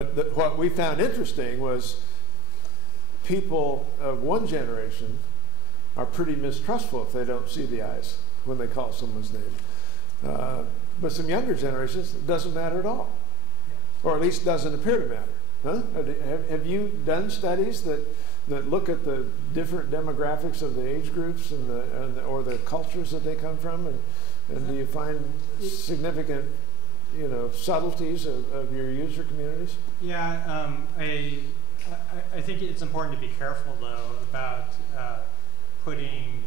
What we found interesting was people of one generation are pretty mistrustful if they don't see the eyes when they call someone's name. But some younger generations, it doesn't matter at all, or at least doesn't appear to matter. Huh? Have you done studies that look at the different demographics of the age groups or the cultures that they come from, and do you find significant, subtleties of your user communities? Yeah, I think it's important to be careful though about putting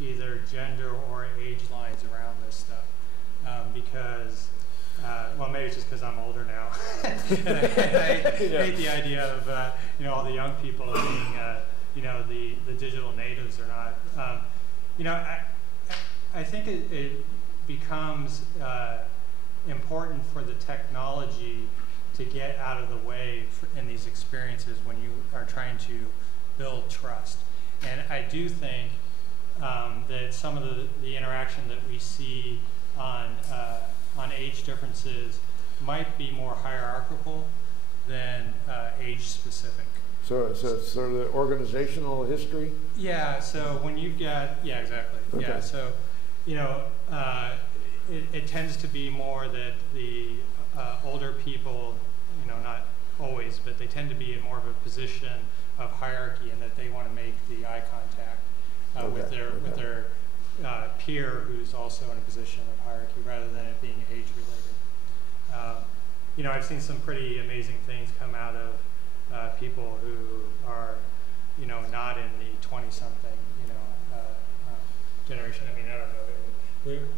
either gender or age lines around this stuff because. Well, maybe it's just because I'm older now, and I hate the idea of all the young people being the digital natives or not. I think it becomes important for the technology to get out of the way in these experiences when you are trying to build trust. And I do think that some of the interaction that we see on age differences might be more hierarchical than age specific. So it's sort of the organizational history? Yeah, so when you've got, yeah, exactly. Okay. Yeah, so, it tends to be more that the older people, not always, but they tend to be in more of a position of hierarchy and that they want to make the eye contact with their peer who's also in a position of hierarchy rather than it being age related. I've seen some pretty amazing things come out of people who are, not in the 20-something, generation. I mean, I don't know.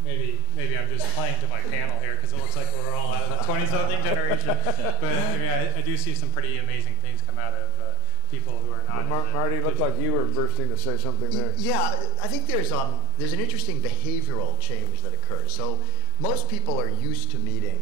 Maybe I'm just playing to my panel here because it looks like we're all out of the 20-something generation. But I mean, I do see some pretty amazing things come out of people who are not. Marty, it looked like you were bursting to say something there. Yeah, I think there's an interesting behavioral change that occurs. So most people are used to meeting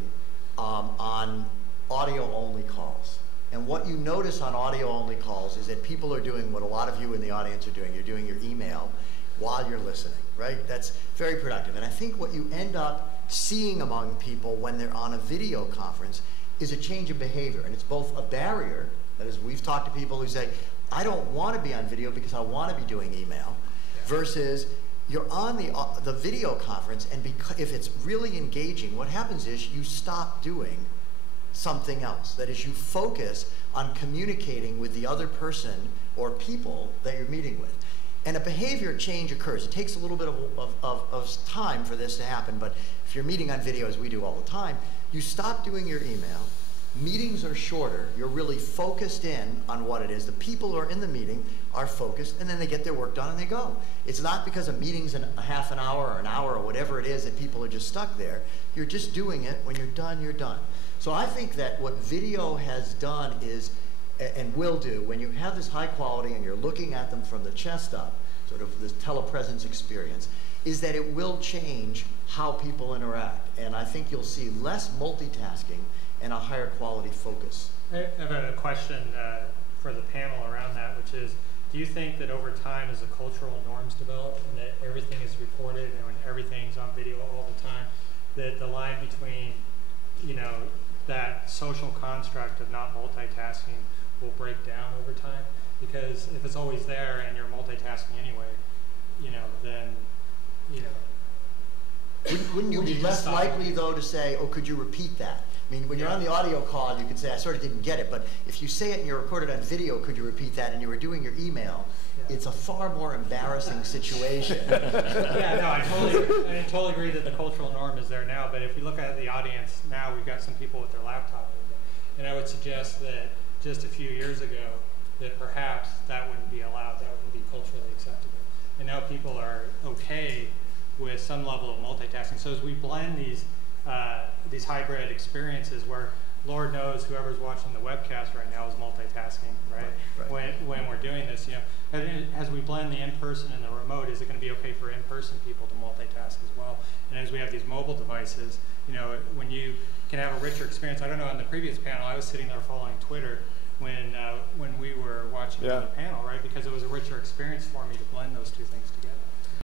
on audio-only calls. And what you notice on audio-only calls is that people are doing what a lot of you in the audience are doing. You're doing your email while you're listening, right? That's very productive. And I think what you end up seeing among people when they're on a video conference is a change of behavior. And it's both a barrier. That is, we've talked to people who say, I don't want to be on video because I want to be doing email, versus you're on the video conference, and if it's really engaging, what happens is you stop doing something else. That is, you focus on communicating with the other person or people that you're meeting with. And a behavior change occurs. It takes a little bit of time for this to happen, but if you're meeting on video, as we do all the time, you stop doing your email. Meetings are shorter. You're really focused in on what it is. The people who are in the meeting are focused, and then they get their work done and they go. It's not because a meeting's in a half an hour or an hour or whatever it is that people are just stuck there. You're just doing it. When you're done, you're done. So I think that what video has done is, and will do, when you have this high quality and you're looking at them from the chest up, sort of this telepresence experience, is that it will change how people interact. And I think you'll see less multitasking and a higher quality focus. I've got a question for the panel around that, which is, do you think that over time as the cultural norms develop and that everything is recorded and when everything's on video all the time, that the line between, that social construct of not multitasking will break down over time? Because if it's always there and you're multitasking anyway, then, Wouldn't you be less likely, though, to say, oh, could you repeat that? I mean, when you're on the audio call, you can say, I sort of didn't get it, but if you say it and you're recorded on video, could you repeat that, and you were doing your email, it's a far more embarrassing situation. Yeah, no, I totally agree that the cultural norm is there now, but if we look at the audience now, we've got some people with their laptop with them. And I would suggest that just a few years ago, that perhaps that wouldn't be allowed, that wouldn't be culturally acceptable. And now people are okay with some level of multitasking. So as we blend these hybrid experiences where Lord knows whoever's watching the webcast right now is multitasking, right? When we're doing this, as we blend the in-person and the remote, is it going to be okay for in-person people to multitask as well? And as we have these mobile devices, when you can have a richer experience. I don't know, on the previous panel, I was sitting there following Twitter when we were watching the panel, right? Because it was a richer experience for me to blend those two things together.